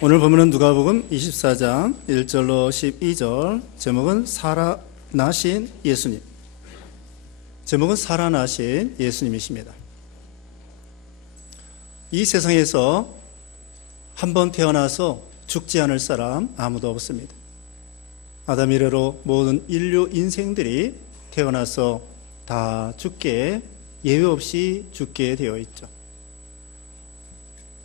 오늘 본문은 누가복음 24장 1절로 12절, 제목은 살아나신 예수님. 제목은 살아나신 예수님이십니다. 이 세상에서 한 번 태어나서 죽지 않을 사람 아무도 없습니다. 아담 이래로 모든 인류 인생들이 태어나서 다 죽게, 예외 없이 죽게 되어 있죠.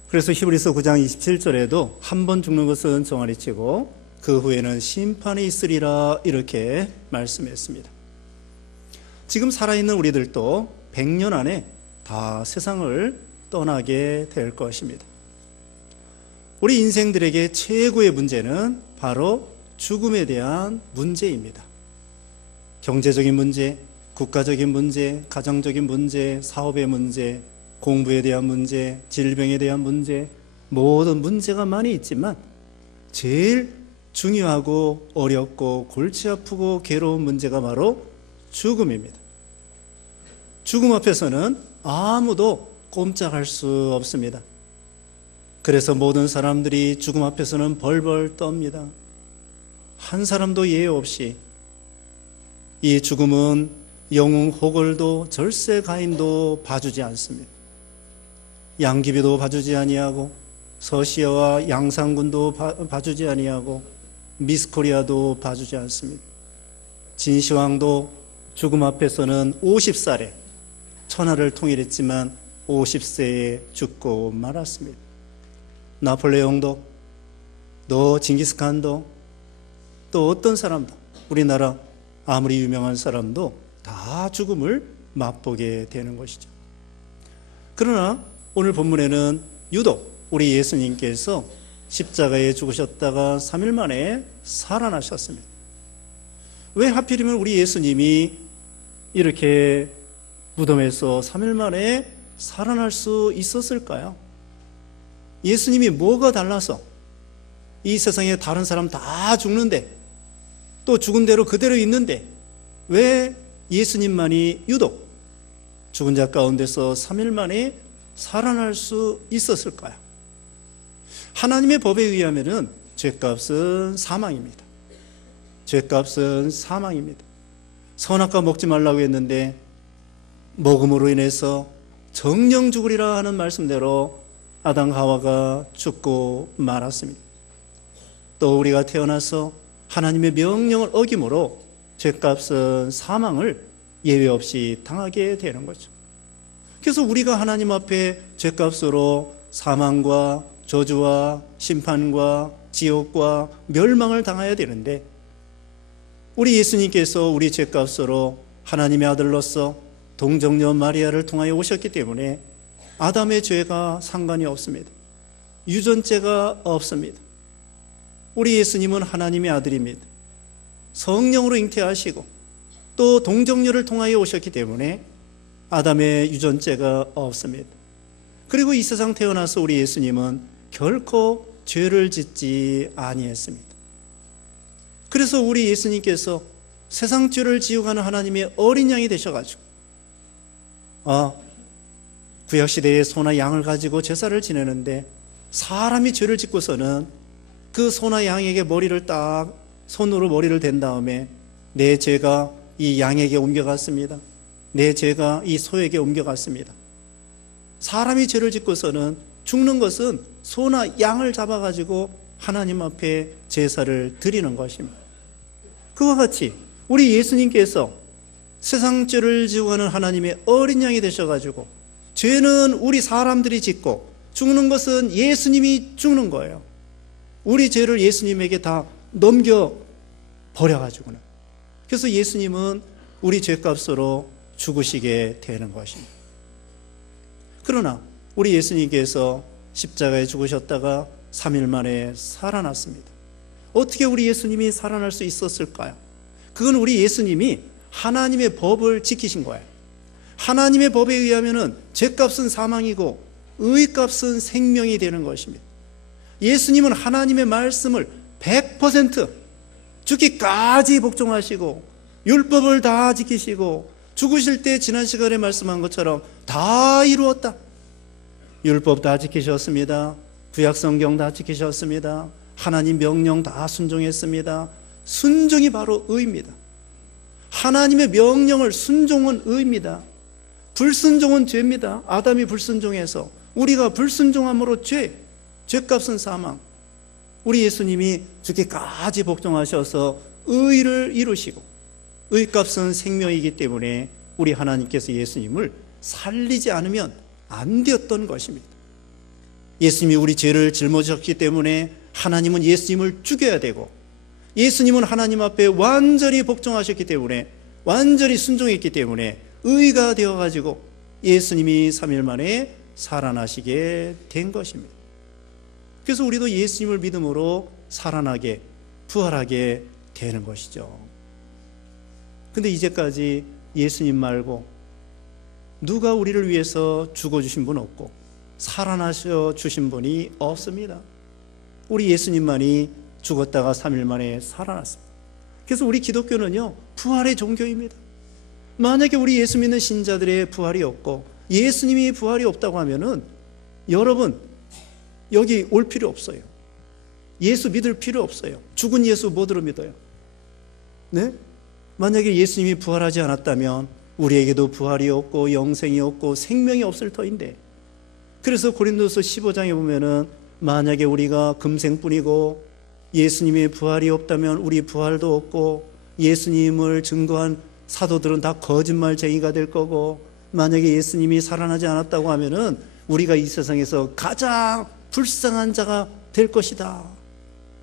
그래서 히브리서 9장 27절에도 한 번 죽는 것은 정하리치고 그 후에는 심판이 있으리라, 이렇게 말씀했습니다. 지금 살아있는 우리들도 100년 안에 다 세상을 떠나게 될 것입니다. 우리 인생들에게 최고의 문제는 바로 죽음에 대한 문제입니다. 경제적인 문제, 국가적인 문제, 가정적인 문제, 사업의 문제, 공부에 대한 문제, 질병에 대한 문제, 모든 문제가 많이 있지만 제일 중요하고 어렵고 골치 아프고 괴로운 문제가 바로 죽음입니다. 죽음 앞에서는 아무도 꼼짝할 수 없습니다. 그래서 모든 사람들이 죽음 앞에서는 벌벌 떱니다. 한 사람도 예외 없이. 이 죽음은 영웅 호걸도 절세 가인도 봐주지 않습니다. 양귀비도 봐주지 아니하고, 서시아와 양상군도 봐주지 아니하고, 미스코리아도 봐주지 않습니다. 진시황도 죽음 앞에서는 50살에 천하를 통일했지만 50세에 죽고 말았습니다. 나폴레옹도, 또 징기스칸도, 또 어떤 사람도, 우리나라 아무리 유명한 사람도 다 죽음을 맛보게 되는 것이죠. 그러나 오늘 본문에는 유독 우리 예수님께서 십자가에 죽으셨다가 3일 만에 살아나셨습니다. 왜 하필이면 우리 예수님이 이렇게 무덤에서 3일 만에 살아날 수 있었을까요? 예수님이 뭐가 달라서 이 세상에 다른 사람 다 죽는데, 또 죽은 대로 그대로 있는데 왜 예수님만이 유독 죽은 자 가운데서 3일 만에 살아날 수 있었을까요? 하나님의 법에 의하면 죄값은 사망입니다. 죄값은 사망입니다. 선악과 먹지 말라고 했는데 먹음으로 인해서 정령 죽으리라 하는 말씀대로 아담 하와가 죽고 말았습니다. 또 우리가 태어나서 하나님의 명령을 어김으로 죄값은 사망을 예외 없이 당하게 되는 거죠. 그래서 우리가 하나님 앞에 죄값으로 사망과 저주와 심판과 지옥과 멸망을 당해야 되는데, 우리 예수님께서 우리 죄값으로 하나님의 아들로서 동정녀 마리아를 통하여 오셨기 때문에 아담의 죄가 상관이 없습니다. 유전죄가 없습니다. 우리 예수님은 하나님의 아들입니다. 성령으로 잉태하시고 또 동정녀를 통하여 오셨기 때문에 아담의 유전죄가 없습니다. 그리고 이 세상 태어나서 우리 예수님은 결코 죄를 짓지 아니했습니다. 그래서 우리 예수님께서 세상 죄를 지고 가는 하나님의 어린 양이 되셔가지고, 구약시대에 소나 양을 가지고 제사를 지내는데 사람이 죄를 짓고서는 그 소나 양에게 머리를 딱 손으로 머리를 댄 다음에 내 죄가 이 양에게 옮겨갔습니다. 내 죄가 이 소에게 옮겨갔습니다. 사람이 죄를 짓고서는 죽는 것은 소나 양을 잡아가지고 하나님 앞에 제사를 드리는 것입니다. 그와 같이 우리 예수님께서 세상 죄를 지고 가는 하나님의 어린 양이 되셔가지고, 죄는 우리 사람들이 짓고 죽는 것은 예수님이 죽는 거예요. 우리 죄를 예수님에게 다 넘겨버려가지고는. 그래서 예수님은 우리 죄값으로 죽으시게 되는 것입니다. 그러나 우리 예수님께서 십자가에 죽으셨다가 3일 만에 살아났습니다. 어떻게 우리 예수님이 살아날 수 있었을까요? 그건 우리 예수님이 하나님의 법을 지키신 거예요. 하나님의 법에 의하면 죄값은 사망이고 의값은 생명이 되는 것입니다. 예수님은 하나님의 말씀을 100% 죽기까지 복종하시고 율법을 다 지키시고 죽으실 때 지난 시간에 말씀한 것처럼 다 이루었다. 율법 다 지키셨습니다. 구약 성경 다 지키셨습니다. 하나님 명령 다 순종했습니다. 순종이 바로 의입니다. 하나님의 명령을 순종은 의입니다. 불순종은 죄입니다. 아담이 불순종해서 우리가 불순종함으로 죄값은 사망. 우리 예수님이 죽기까지 복종하셔서 의를 이루시고 의값은 생명이기 때문에 우리 하나님께서 예수님을 살리지 않으면 안 되었던 것입니다. 예수님이 우리 죄를 짊어지셨기 때문에 하나님은 예수님을 죽여야 되고, 예수님은 하나님 앞에 완전히 복종하셨기 때문에, 완전히 순종했기 때문에 의가 되어가지고 예수님이 3일 만에 살아나시게 된 것입니다. 그래서 우리도 예수님을 믿음으로 살아나게, 부활하게 되는 것이죠. 근데 이제까지 예수님 말고 누가 우리를 위해서 죽어주신 분 없고 살아나셔 주신 분이 없습니다. 우리 예수님만이 죽었다가 3일 만에 살아났습니다. 그래서 우리 기독교는요, 부활의 종교입니다. 만약에 우리 예수 믿는 신자들의 부활이 없고 예수님이 부활이 없다고 하면은 여러분 여기 올 필요 없어요. 예수 믿을 필요 없어요. 죽은 예수 뭐들어 믿어요? 네? 만약에 예수님이 부활하지 않았다면 우리에게도 부활이 없고 영생이 없고 생명이 없을 터인데, 그래서 고린도서 15장에 보면은 만약에 우리가 금생뿐이고 예수님의 부활이 없다면 우리 부활도 없고 예수님을 증거한 사도들은 다 거짓말쟁이가 될 거고, 만약에 예수님이 살아나지 않았다고 하면은 우리가 이 세상에서 가장 불쌍한 자가 될 것이다.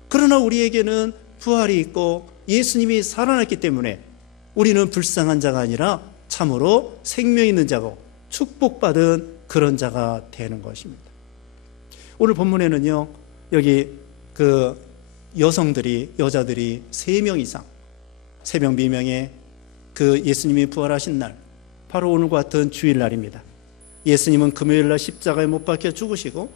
그러나 우리에게는 부활이 있고 예수님이 살아났기 때문에 우리는 불쌍한 자가 아니라 참으로 생명 있는 자고 축복받은 그런 자가 되는 것입니다. 오늘 본문에는요, 여기 그 여자들이 3명 이상, 새벽 미명에 그 예수님이 부활하신 날, 바로 오늘과 같은 주일날입니다. 예수님은 금요일날 십자가에 못 박혀 죽으시고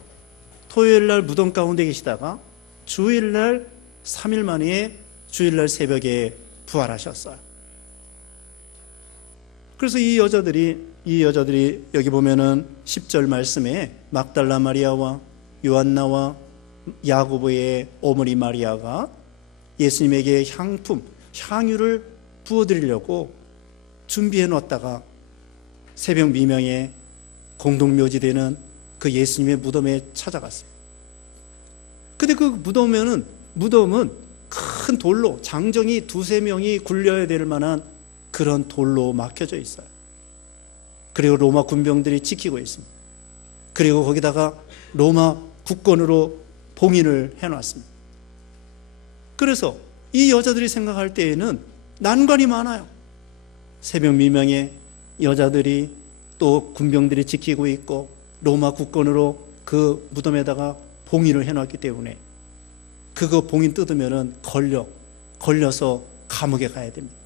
토요일날 무덤 가운데 계시다가 주일날 3일 만에 주일날 새벽에 부활하셨어요. 그래서 이 여자들이 여기 보면은 10절 말씀에 막달라 마리아와 요한나와 야고보의 어머니 마리아가 예수님에게 향유를 부어드리려고 준비해 놓았다가 새벽 미명에 공동묘지되는 그 예수님의 무덤에 찾아갔어요. 근데 그 무덤은 큰 돌로, 장정이 2-3명이 굴려야 될 만한 그런 돌로 막혀져 있어요. 그리고 로마 군병들이 지키고 있습니다. 그리고 거기다가 로마 국권으로 봉인을 해놨습니다. 그래서 이 여자들이 생각할 때에는 난관이 많아요. 새벽 미명에 여자들이 또 군병들이 지키고 있고 로마 국권으로 그 무덤에다가 봉인을 해놨기 때문에 그거 봉인 뜯으면은 걸려서 감옥에 가야 됩니다.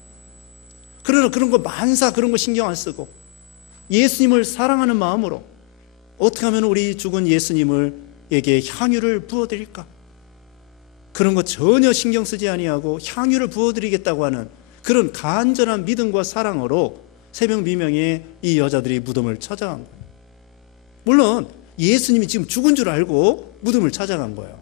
그러나 그런 거 만사 그런 거 신경 안 쓰고 예수님을 사랑하는 마음으로 어떻게 하면 우리 죽은 예수님에게 향유를 부어드릴까? 그런 거 전혀 신경 쓰지 아니하고 향유를 부어드리겠다고 하는 그런 간절한 믿음과 사랑으로 새벽 미명에 이 여자들이 무덤을 찾아간 거예요. 물론 예수님이 지금 죽은 줄 알고 무덤을 찾아간 거예요.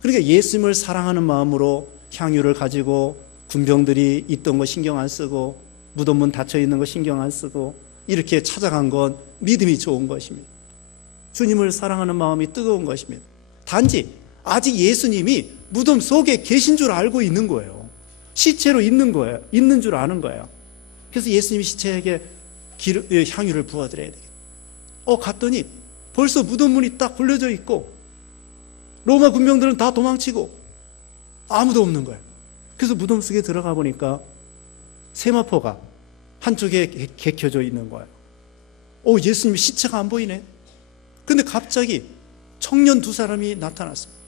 그러니까 예수님을 사랑하는 마음으로 향유를 가지고 군병들이 있던 거 신경 안 쓰고 무덤 문 닫혀 있는 거 신경 안 쓰고 이렇게 찾아간 건 믿음이 좋은 것입니다. 주님을 사랑하는 마음이 뜨거운 것입니다. 단지 아직 예수님이 무덤 속에 계신 줄 알고 있는 거예요. 시체로 있는 거예요. 있는 줄 아는 거예요. 그래서 예수님이 시체에게 향유를 부어드려야 되겠다. 갔더니 벌써 무덤 문이 딱 굴려져 있고 로마 군병들은 다 도망치고 아무도 없는 거예요. 그래서 무덤 속에 들어가 보니까 세마포가 한쪽에 개켜져 있는 거예요. 예수님 시체가 안 보이네. 근데 갑자기 청년 2사람이 나타났습니다.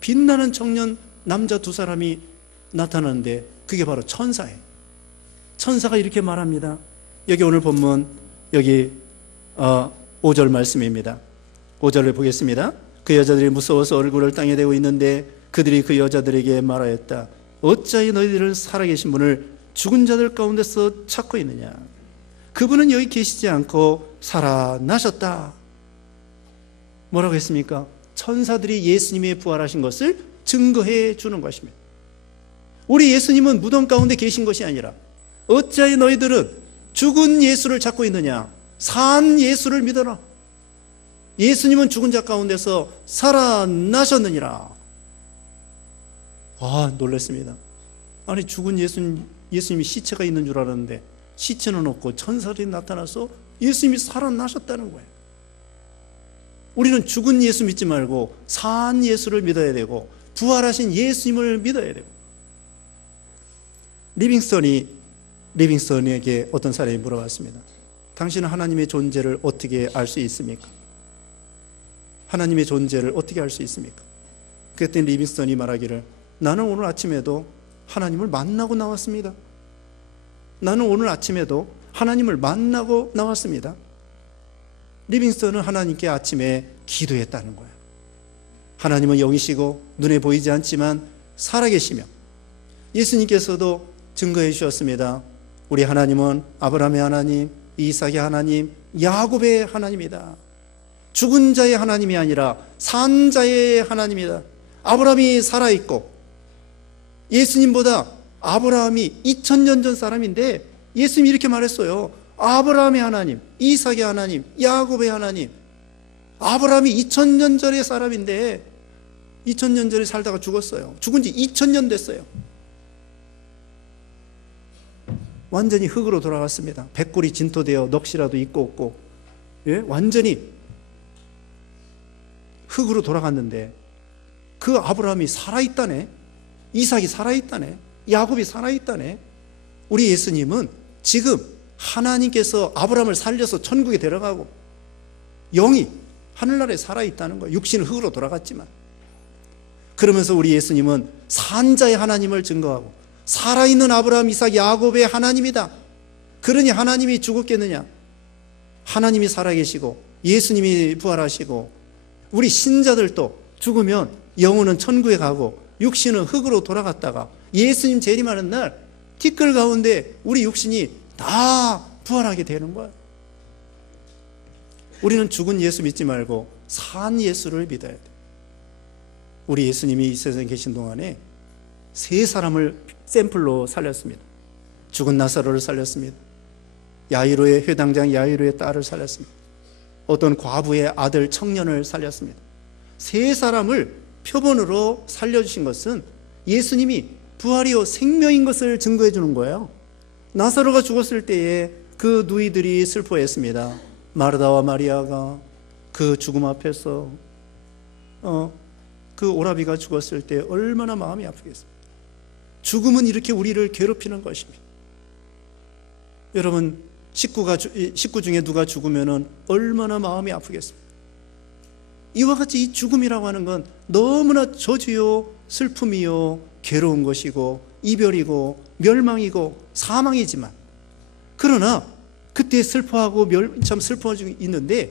빛나는 청년 남자 2사람이 나타나는데 그게 바로 천사예요. 천사가 이렇게 말합니다. 여기 오늘 본문 여기 5절 말씀입니다. 5절을 보겠습니다. 그 여자들이 무서워서 얼굴을 땅에 대고 있는데 그들이 그 여자들에게 말하였다. 어찌하여 너희들은 살아계신 분을 죽은 자들 가운데서 찾고 있느냐? 그분은 여기 계시지 않고 살아나셨다. 뭐라고 했습니까? 천사들이 예수님의 부활하신 것을 증거해 주는 것입니다. 우리 예수님은 무덤 가운데 계신 것이 아니라 어찌하여 너희들은 죽은 예수를 찾고 있느냐? 산 예수를 믿어라. 예수님은 죽은 자 가운데서 살아나셨느니라. 놀랐습니다. 아니, 죽은 예수님이 시체가 있는 줄 알았는데 시체는 없고 천사들이 나타나서 예수님이 살아나셨다는 거예요. 우리는 죽은 예수 믿지 말고 산 예수를 믿어야 되고 부활하신 예수님을 믿어야 되고. 리빙스턴에게 어떤 사람이 물어봤습니다. 당신은 하나님의 존재를 어떻게 알 수 있습니까? 하나님의 존재를 어떻게 알 수 있습니까? 그랬더니 리빙스턴이 말하기를, 나는 오늘 아침에도 하나님을 만나고 나왔습니다. 나는 오늘 아침에도 하나님을 만나고 나왔습니다. 리빙스턴은 하나님께 아침에 기도했다는 거예요. 하나님은 영이시고 눈에 보이지 않지만 살아계시며 예수님께서도 증거해 주셨습니다. 우리 하나님은 아브라함의 하나님, 이삭의 하나님, 야곱의 하나님이다. 죽은 자의 하나님이 아니라 산 자의 하나님이다. 아브라함이 살아있고 예수님보다 아브라함이 2000년 전 사람인데 예수님이 이렇게 말했어요. 아브라함의 하나님, 이삭의 하나님, 야곱의 하나님. 아브라함이 2000년 전의 사람인데 2000년 전에 살다가 죽었어요. 죽은 지 2000년 됐어요. 완전히 흙으로 돌아갔습니다. 백골이 진토되어 넋이라도 있고 없고, 완전히 흙으로 돌아갔는데 그 아브라함이 살아있다네. 이삭이 살아있다네. 야곱이 살아있다네. 우리 예수님은 지금 하나님께서 아브라함을 살려서 천국에 데려가고 영이 하늘나라에 살아있다는 거예요. 육신은 흙으로 돌아갔지만. 그러면서 우리 예수님은 산자의 하나님을 증거하고 살아있는 아브라함, 이삭, 야곱의 하나님이다. 그러니 하나님이 죽었겠느냐? 하나님이 살아계시고 예수님이 부활하시고 우리 신자들도 죽으면 영혼은 천국에 가고 육신은 흙으로 돌아갔다가 예수님 재림하는 날 티끌 가운데 우리 육신이 다 부활하게 되는 거예요. 우리는 죽은 예수 믿지 말고 산 예수를 믿어야 돼요. 우리 예수님이 이 세상에 계신 동안에 세 사람을 샘플로 살렸습니다. 죽은 나사로를 살렸습니다. 야이로의 회당장 야이로의 딸을 살렸습니다. 어떤 과부의 아들 청년을 살렸습니다. 세 사람을 표본으로 살려주신 것은 예수님이 부활이요 생명인 것을 증거해 주는 거예요. 나사로가 죽었을 때에 그 누이들이 슬퍼했습니다. 마르다와 마리아가 그 죽음 앞에서 그 오라비가 죽었을 때 얼마나 마음이 아프겠습니까? 죽음은 이렇게 우리를 괴롭히는 것입니다. 여러분, 식구 중에 누가 죽으면 얼마나 마음이 아프겠습니까? 이와 같이 이 죽음이라고 하는 건 너무나 저주요 슬픔이요 괴로운 것이고 이별이고 멸망이고 사망이지만, 그러나 그때 슬퍼하고 참 슬퍼하고 있는데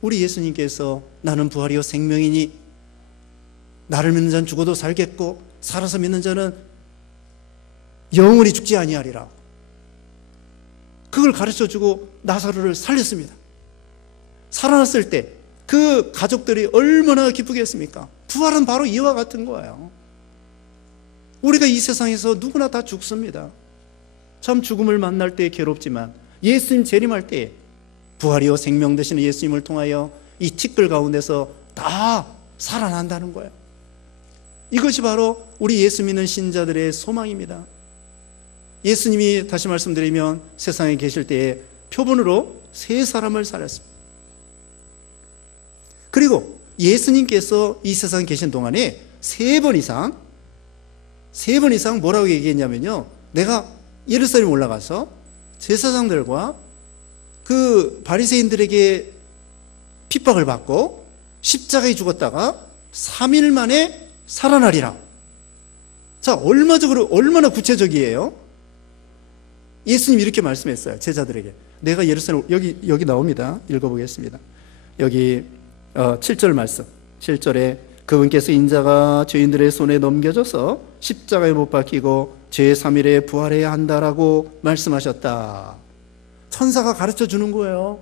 우리 예수님께서 나는 부활이요 생명이니 나를 믿는 자는 죽어도 살겠고 살아서 믿는 자는 영원히 죽지 아니하리라. 그걸 가르쳐주고 나사로를 살렸습니다. 살아났을 때 그 가족들이 얼마나 기쁘겠습니까? 부활은 바로 이와 같은 거예요. 우리가 이 세상에서 누구나 다 죽습니다. 참 죽음을 만날 때 괴롭지만 예수님 재림할 때 부활이요 생명 되시는 예수님을 통하여 이 티끌 가운데서 다 살아난다는 거예요. 이것이 바로 우리 예수 믿는 신자들의 소망입니다. 예수님이 다시 말씀드리면 세상에 계실 때에 표본으로 세 사람을 살렸습니다. 그리고 예수님께서 이 세상에 계신 동안에 세 번 이상 뭐라고 얘기했냐면요, 내가 예루살렘 올라가서 제사장들과 그 바리새인들에게 핍박을 받고 십자가에 죽었다가 3일 만에 살아나리라. 자, 얼마나 구체적이에요? 예수님이 이렇게 말씀했어요, 제자들에게. 내가 예루살렘, 여기 나옵니다. 읽어보겠습니다. 여기 7절 말씀. 7절에 그분께서 인자가 죄인들의 손에 넘겨져서 십자가에 못 박히고 죄 3일에 부활해야 한다라고 말씀하셨다. 천사가 가르쳐 주는 거예요.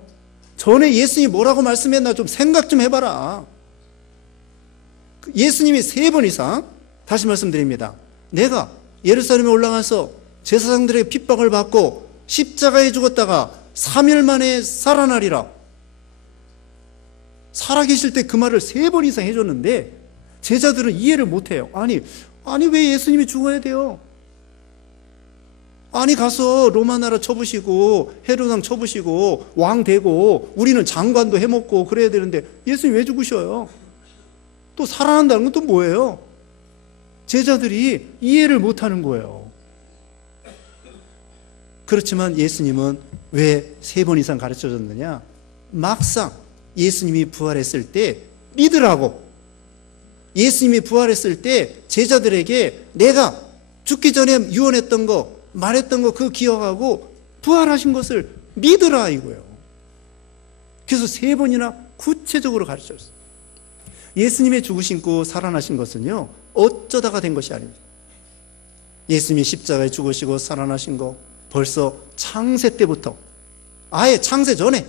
전에 예수님이 뭐라고 말씀했나 좀 생각 좀 해봐라. 예수님이 3번 이상, 다시 말씀드립니다, 내가 예루살렘에 올라가서 제사장들의 핍박을 받고 십자가에 죽었다가 3일 만에 살아나리라, 살아계실 때 그 말을 3번 이상 해줬는데 제자들은 이해를 못해요. 아니 왜 예수님이 죽어야 돼요? 아니 가서 로마 나라 쳐부시고 헤롯 왕 쳐부시고 왕 되고 우리는 장관도 해먹고 그래야 되는데 예수님 왜 죽으셔요? 또 살아난다는 건 또 뭐예요? 제자들이 이해를 못하는 거예요. 그렇지만 예수님은 왜 3번 이상 가르쳐줬느냐? 막상 예수님이 부활했을 때 믿으라고, 예수님이 부활했을 때 제자들에게 내가 죽기 전에 유언했던 거, 말했던 거 그거 기억하고 부활하신 것을 믿으라 이거예요. 그래서 3번이나 구체적으로 가르쳤어요. 예수님의 죽으시고 살아나신 것은요, 어쩌다가 된 것이 아닙니다. 예수님이 십자가에 죽으시고 살아나신 거 벌써 창세 때부터, 아예 창세 전에,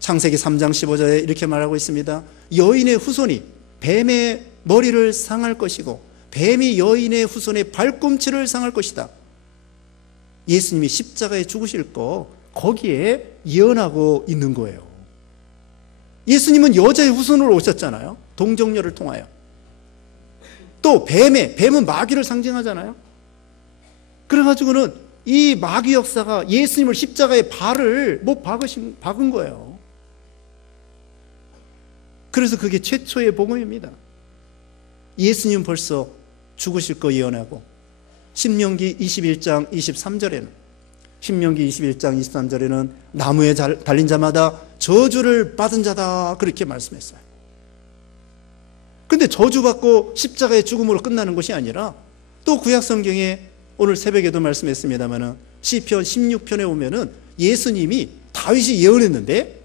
창세기 3장 15절에 이렇게 말하고 있습니다. 여인의 후손이 뱀의 머리를 상할 것이고 뱀이 여인의 후손의 발꿈치를 상할 것이다. 예수님이 십자가에 죽으실 거 거기에 예언하고 있는 거예요. 예수님은 여자의 후손으로 오셨잖아요. 동정녀를 통하여. 또 뱀은 마귀를 상징하잖아요. 그래가지고는 이 마귀 역사가 예수님을 십자가에 발을 못 박은 거예요. 그래서 그게 최초의 복음입니다. 예수님은 벌써 죽으실 거 예언하고, 신명기 21장 23절에는 신명기 21장 23절에는 나무에 달린 자마다 저주를 받은 자다 그렇게 말씀했어요. 근데 저주받고 십자가의 죽음으로 끝나는 것이 아니라 또 구약성경에 오늘 새벽에도 말씀했습니다마는 시편 16편에 오면은 예수님이 다윗이 예언했는데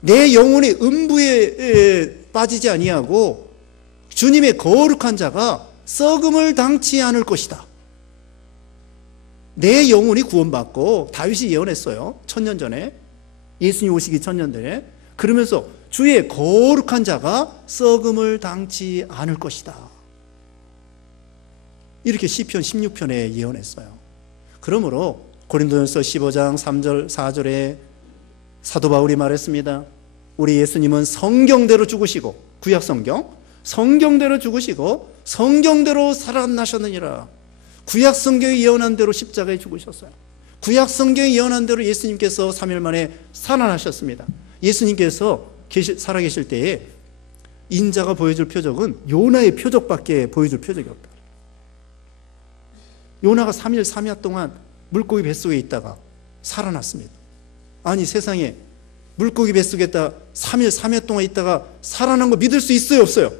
내 영혼이 음부에 빠지지 아니하고 주님의 거룩한 자가 썩음을 당치 않을 것이다. 내 영혼이 구원받고 다윗이 예언했어요. 1000년 전에, 예수님 오시기 1000년 전에. 그러면서 주의 거룩한 자가 썩음을 당치 않을 것이다. 이렇게 시편 16편에 예언했어요. 그러므로 고린도전서 15장 3절 4절에 사도 바울이 말했습니다. 우리 예수님은 성경대로 죽으시고, 구약성경 성경대로 죽으시고 성경대로 살아나셨느니라. 구약성경이 예언한 대로 십자가에 죽으셨어요. 구약성경이 예언한 대로 예수님께서 3일 만에 살아나셨습니다. 예수님께서 살아계실 때에 인자가 보여줄 표적은 요나의 표적밖에 보여줄 표적이 없다. 요나가 3일 3야 동안 물고기 뱃속에 있다가 살아났습니다. 아니 세상에 물고기 뱃속에 있다 3일 3야 동안 있다가 살아난 거 믿을 수 있어요 없어요?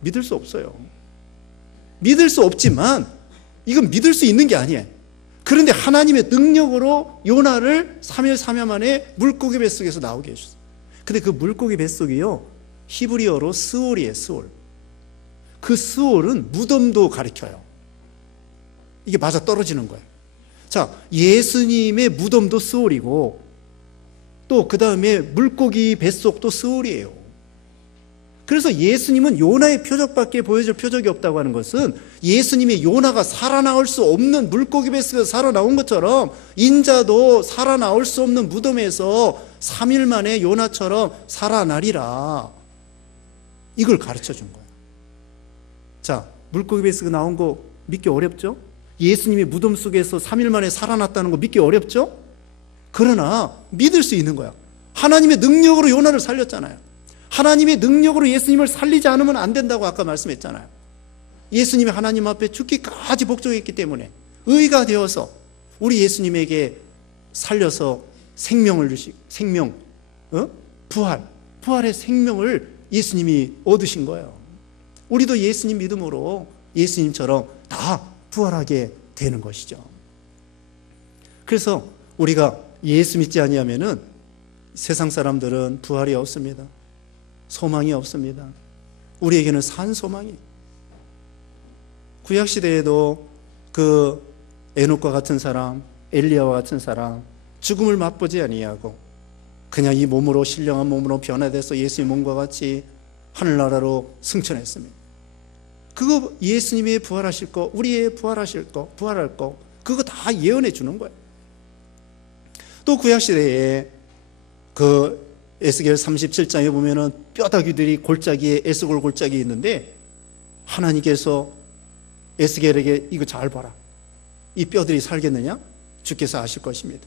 믿을 수 없어요. 믿을 수 없지만 이건 믿을 수 있는 게 아니에요. 그런데 하나님의 능력으로 요나를 3일 3야 만에 물고기 뱃속에서 나오게 해주셨어요. 근데 그 물고기 뱃속이요, 히브리어로 스올이에요. 스올. 그 스올은 무덤도 가리켜요. 이게 맞아 떨어지는 거예요. 자, 예수님의 무덤도 스올이고 또 그 다음에 물고기 뱃속도 스올이에요. 그래서 예수님은 요나의 표적밖에 보여줄 표적이 없다고 하는 것은 예수님이 요나가 살아나올 수 없는 물고기 뱃속에서 살아나온 것처럼 인자도 살아나올 수 없는 무덤에서 3일 만에 요나처럼 살아나리라. 이걸 가르쳐 준 거예요. 자, 물고기 뱃속에 나온 거 믿기 어렵죠? 예수님이 무덤 속에서 3일 만에 살아났다는 거 믿기 어렵죠? 그러나 믿을 수 있는 거야. 하나님의 능력으로 요나를 살렸잖아요. 하나님의 능력으로 예수님을 살리지 않으면 안 된다고 아까 말씀했잖아요. 예수님이 하나님 앞에 죽기까지 복종했기 때문에 의가 되어서 우리 예수님에게 살려서 생명을 주시고 부활의 생명을 예수님이 얻으신 거예요. 우리도 예수님 믿음으로 예수님처럼 다 부활하게 되는 것이죠. 그래서 우리가 예수 믿지 아니하면은 세상 사람들은 부활이 없습니다. 소망이 없습니다. 우리에게는 산 소망이. 구약시대에도 그 에녹과 같은 사람, 엘리야와 같은 사람, 죽음을 맛보지 아니하고 그냥 이 몸으로, 신령한 몸으로 변화돼서 예수의 몸과 같이 하늘나라로 승천했습니다. 그거 예수님이 부활하실 거, 우리의 부활하실 거, 부활할 거, 그거 다 예언해 주는 거예요. 또 구약시대에 그 에스겔 37장에 보면은 뼈다귀들이 골짜기에 에스골 골짜기에 있는데 하나님께서 에스겔에게 이거 잘 봐라. 이 뼈들이 살겠느냐? 주께서 아실 것입니다.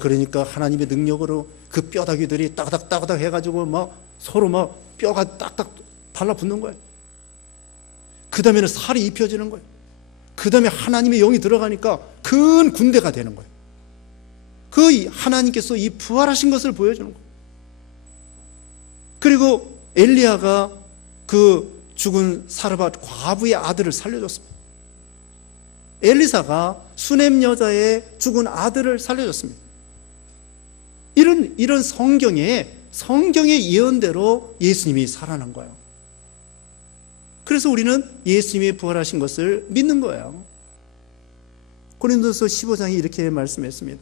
그러니까 하나님의 능력으로 그 뼈다귀들이 따닥따닥 해가지고 막 서로 막 뼈가 딱딱 달라붙는 거예요. 그 다음에는 살이 입혀지는 거예요. 그 다음에 하나님의 영이 들어가니까 큰 군대가 되는 거예요. 그 하나님께서 이 부활하신 것을 보여주는 거예요. 그리고 엘리야가 그 죽은 사르밧 과부의 아들을 살려줬습니다. 엘리사가 수넴 여자의 죽은 아들을 살려줬습니다. 이런 성경의 예언대로 예수님이 살아난 거예요. 그래서 우리는 예수님이 부활하신 것을 믿는 거예요. 고린도서 15장이 이렇게 말씀했습니다.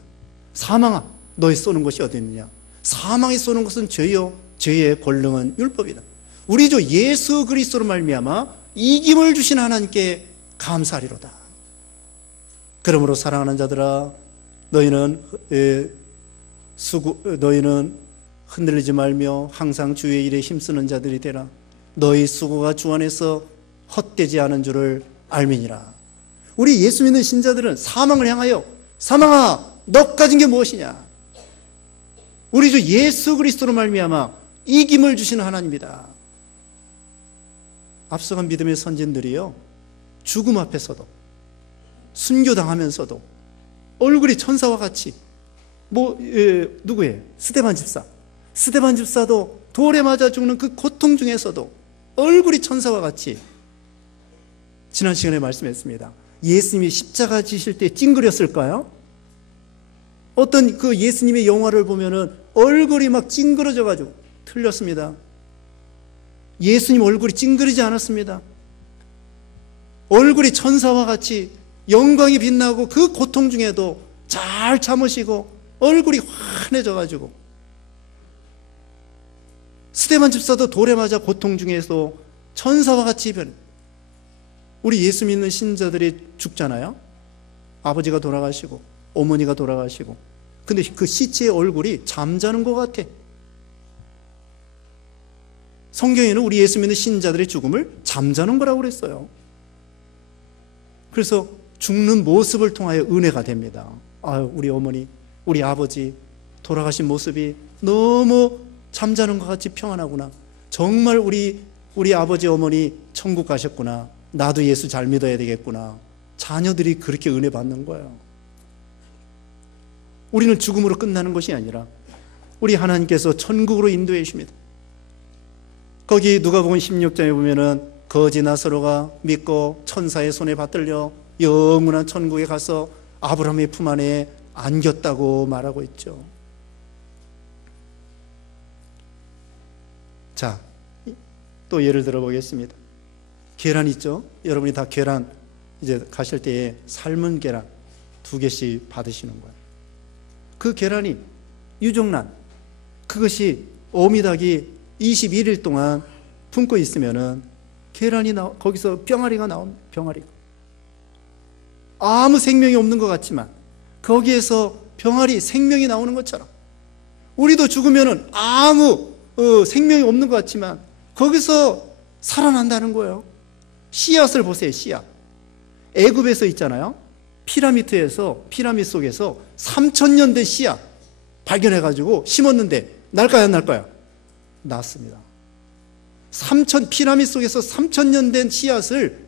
사망아, 너희 쏘는 것이 어디 있느냐? 사망이 쏘는 것은 죄요, 죄의 권능은 율법이다. 우리 주 예수 그리스도로 말미암아 이김을 주신 하나님께 감사하리로다. 그러므로 사랑하는 자들아, 너희는 흔들리지 말며 항상 주의 일에 힘쓰는 자들이 되라. 너희 수고가 주 안에서 헛되지 않은 줄을 알미니라. 우리 예수 믿는 신자들은 사망을 향하여 사망아, 너 가진 게 무엇이냐? 우리 주 예수 그리스도로 말미암아 이김을 주시는 하나님이다. 앞서간 믿음의 선진들이요, 죽음 앞에서도 순교당하면서도 얼굴이 천사와 같이 누구예요? 스데반 집사. 스데반 집사도 돌에 맞아 죽는 그 고통 중에서도 얼굴이 천사와 같이, 지난 시간에 말씀했습니다. 예수님이 십자가 지실 때 찡그렸을까요? 어떤 그 예수님의 영화를 보면은 얼굴이 막 찡그러져 가지고 틀렸습니다. 예수님 얼굴이 찡그리지 않았습니다. 얼굴이 천사와 같이 영광이 빛나고 그 고통 중에도 잘 참으시고 얼굴이 환해져 가지고, 스데반 집사도 돌에 맞아 고통 중에서 천사와 같이 변해. 우리 예수 믿는 신자들이 죽잖아요. 아버지가 돌아가시고 어머니가 돌아가시고, 근데 그 시체의 얼굴이 잠자는 것 같아. 성경에는 우리 예수 믿는 신자들의 죽음을 잠자는 거라고 그랬어요. 그래서 죽는 모습을 통하여 은혜가 됩니다. 우리 어머니, 우리 아버지 돌아가신 모습이 너무 잠자는 것 같이 평안하구나. 정말 우리 아버지 어머니 천국 가셨구나. 나도 예수 잘 믿어야 되겠구나. 자녀들이 그렇게 은혜 받는 거예요. 우리는 죽음으로 끝나는 것이 아니라 우리 하나님께서 천국으로 인도해 주십니다. 거기 누가복음 16장에 보면은 거지 나사로가 믿고 천사의 손에 받들려 영원한 천국에 가서 아브라함의 품 안에 안겼다고 말하고 있죠. 자, 또 예를 들어 보겠습니다. 계란 있죠? 여러분이 다 계란 이제 가실 때에 삶은 계란 2개씩 받으시는 거예요. 그 계란이 유정란, 그것이 어미닭이 21일 동안 품고 있으면은 계란이 거기서 병아리가 나옵니다. 병아리가. 아무 생명이 없는 것 같지만 거기에서 병아리 생명이 나오는 것처럼 우리도 죽으면은 아무 생명이 없는 것 같지만 거기서 살아난다는 거예요. 씨앗을 보세요. 씨앗. 애굽에서 있잖아요. 피라미드 속에서 3,000년 된 씨앗 발견해가지고 심었는데 날까요, 안 날까요? 났습니다. 피라미드 속에서 3,000년 된 씨앗을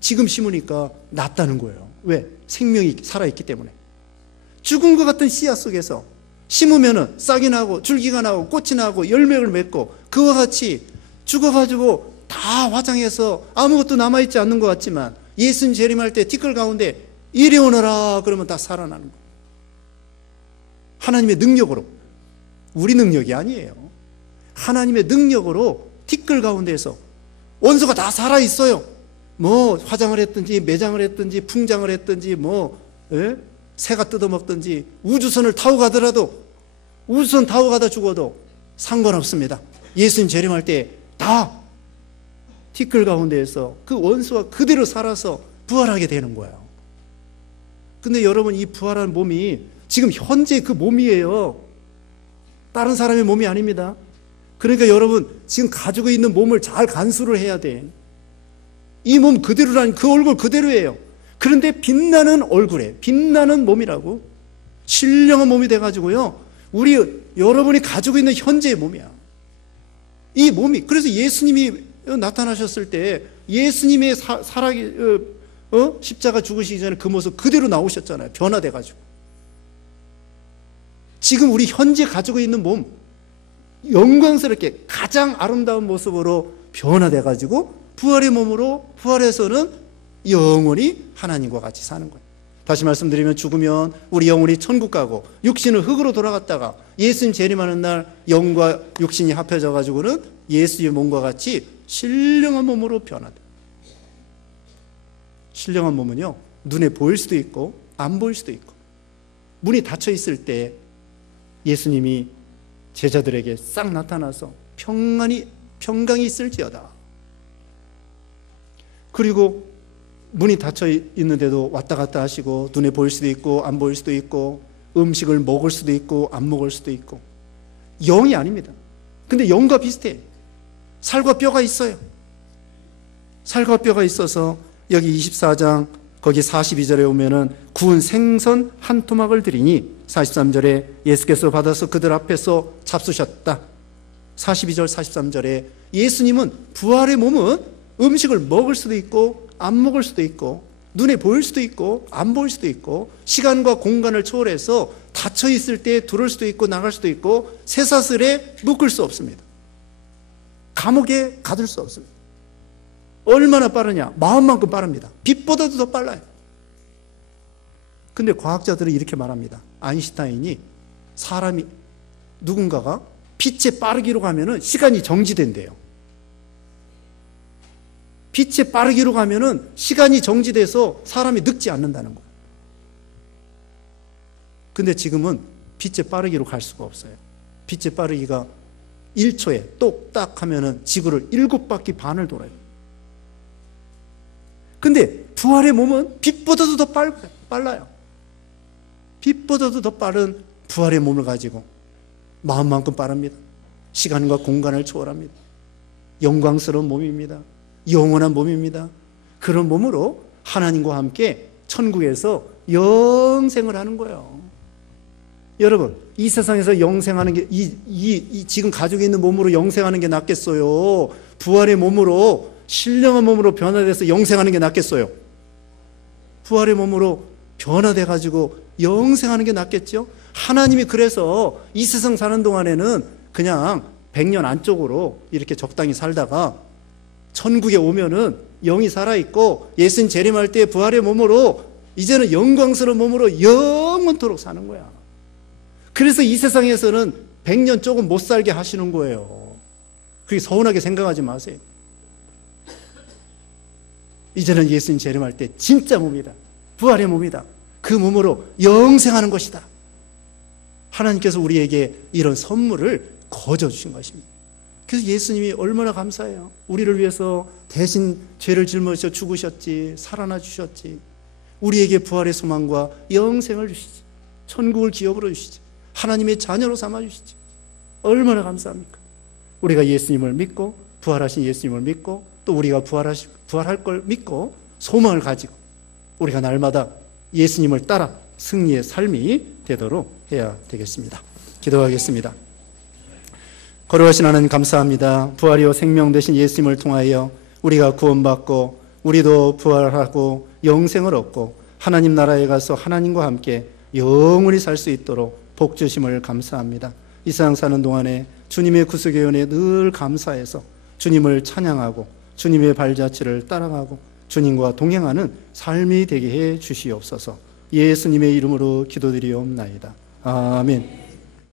지금 심으니까 났다는 거예요. 왜? 생명이 살아있기 때문에. 죽은 것 같은 씨앗 속에서 심으면은 싹이 나고 줄기가 나고 꽃이 나고 열매를 맺고, 그와 같이 죽어가지고 다 화장해서 아무것도 남아있지 않는 것 같지만 예수님 재림할 때 티끌 가운데 이리 오너라 그러면 다 살아나는 거예요. 하나님의 능력으로. 우리 능력이 아니에요. 하나님의 능력으로 티끌 가운데에서 원수가 다 살아있어요. 뭐 화장을 했든지 매장을 했든지 풍장을 했든지 새가 뜯어먹든지 우주선을 타고 가더라도, 우주선 타고 가다 죽어도 상관없습니다. 예수님 재림할 때 다 티끌 가운데에서 그 원수가 그대로 살아서 부활하게 되는 거예요. 근데 여러분, 이 부활한 몸이 지금 현재 그 몸이에요. 다른 사람의 몸이 아닙니다. 그러니까 여러분, 지금 가지고 있는 몸을 잘 간수를 해야 돼. 이 몸 그대로라니, 그 얼굴 그대로예요. 그런데 빛나는 얼굴에 빛나는 몸이라고, 신령한 몸이 돼가지고요, 여러분이 가지고 있는 현재의 몸이야. 이 몸이, 그래서 예수님이 나타나셨을 때 예수님의 십자가 죽으시기 전에 그 모습 그대로 나오셨잖아요. 변화돼가지고. 지금 우리 현재 가지고 있는 몸, 영광스럽게 가장 아름다운 모습으로 변화돼가지고 부활의 몸으로, 부활해서는 영원히 하나님과 같이 사는 거예요. 다시 말씀드리면, 죽으면 우리 영혼이 천국 가고 육신은 흙으로 돌아갔다가 예수님 재림하는 날 영과 육신이 합해져 가지고는 예수의 몸과 같이 신령한 몸으로 변화돼요. 신령한 몸은요, 눈에 보일 수도 있고 안 보일 수도 있고, 문이 닫혀 있을 때 예수님이 제자들에게 싹 나타나서 평강이 있을지어다. 그리고 문이 닫혀 있는데도 왔다 갔다 하시고, 눈에 보일 수도 있고 안 보일 수도 있고, 음식을 먹을 수도 있고 안 먹을 수도 있고, 영이 아닙니다. 근데 영과 비슷해. 살과 뼈가 있어요. 살과 뼈가 있어서 여기 24장 거기 42절에 오면은 구운 생선 한 토막을 드리니, 43절에 예수께서 받아서 그들 앞에서 잡수셨다. 42절 43절에 예수님은 부활의 몸은 음식을 먹을 수도 있고 안 먹을 수도 있고, 눈에 보일 수도 있고 안 보일 수도 있고, 시간과 공간을 초월해서 닫혀 있을 때 들어올 수도 있고 나갈 수도 있고, 쇠사슬에 묶을 수 없습니다. 감옥에 가둘 수 없습니다. 얼마나 빠르냐? 마음만큼 빠릅니다. 빛보다도 더 빨라요. 근데 과학자들은 이렇게 말합니다. 아인슈타인이 누군가가 빛의 빠르기로 가면은 시간이 정지된대요. 빛의 빠르기로 가면은 시간이 정지돼서 사람이 늙지 않는다는 거예요. 근데 지금은 빛의 빠르기로 갈 수가 없어요. 빛의 빠르기가 1초에 똑딱 하면은 지구를 7바퀴 반을 돌아요. 근데 부활의 몸은 빛보다도 더 빨라요. 빛보다도 더 빠른 부활의 몸을 가지고 마음만큼 빠릅니다. 시간과 공간을 초월합니다. 영광스러운 몸입니다. 영원한 몸입니다. 그런 몸으로 하나님과 함께 천국에서 영생을 하는 거예요. 여러분, 이 세상에서 영생하는 게, 지금 가지고 있는 몸으로 영생하는 게 낫겠어요? 부활의 몸으로, 신령한 몸으로 변화돼서 영생하는 게 낫겠어요? 부활의 몸으로 변화돼가지고 영생하는 게 낫겠죠? 하나님이 그래서 이 세상 사는 동안에는 그냥 100년 안쪽으로 이렇게 적당히 살다가 천국에 오면은 영이 살아있고 예수님 재림할 때 부활의 몸으로, 이제는 영광스러운 몸으로 영원토록 사는 거야. 그래서 이 세상에서는 100년 조금 못 살게 하시는 거예요. 그게 서운하게 생각하지 마세요. 이제는 예수님 재림할 때 진짜 몸이다. 부활의 몸이다. 그 몸으로 영생하는 것이다. 하나님께서 우리에게 이런 선물을 거저 주신 것입니다. 그래서 예수님이 얼마나 감사해요. 우리를 위해서 대신 죄를 짊어져 죽으셨지, 살아나 주셨지, 우리에게 부활의 소망과 영생을 주시지, 천국을 기업으로 주시지, 하나님의 자녀로 삼아 주시지. 얼마나 감사합니까? 우리가 예수님을 믿고, 부활하신 예수님을 믿고, 또 우리가 부활할 걸 믿고 소망을 가지고 우리가 날마다 예수님을 따라 승리의 삶이 되도록 해야 되겠습니다. 기도하겠습니다. 거룩하신 하나님, 감사합니다. 부활이요 생명 되신 예수님을 통하여 우리가 구원받고 우리도 부활하고 영생을 얻고 하나님 나라에 가서 하나님과 함께 영원히 살 수 있도록 복 주심을 감사합니다. 이 세상 사는 동안에 주님의 구속의 은혜에 늘 감사해서 주님을 찬양하고 주님의 발자취를 따라가고 주님과 동행하는 삶이 되게 해 주시옵소서. 예수님의 이름으로 기도드리옵나이다. 아멘.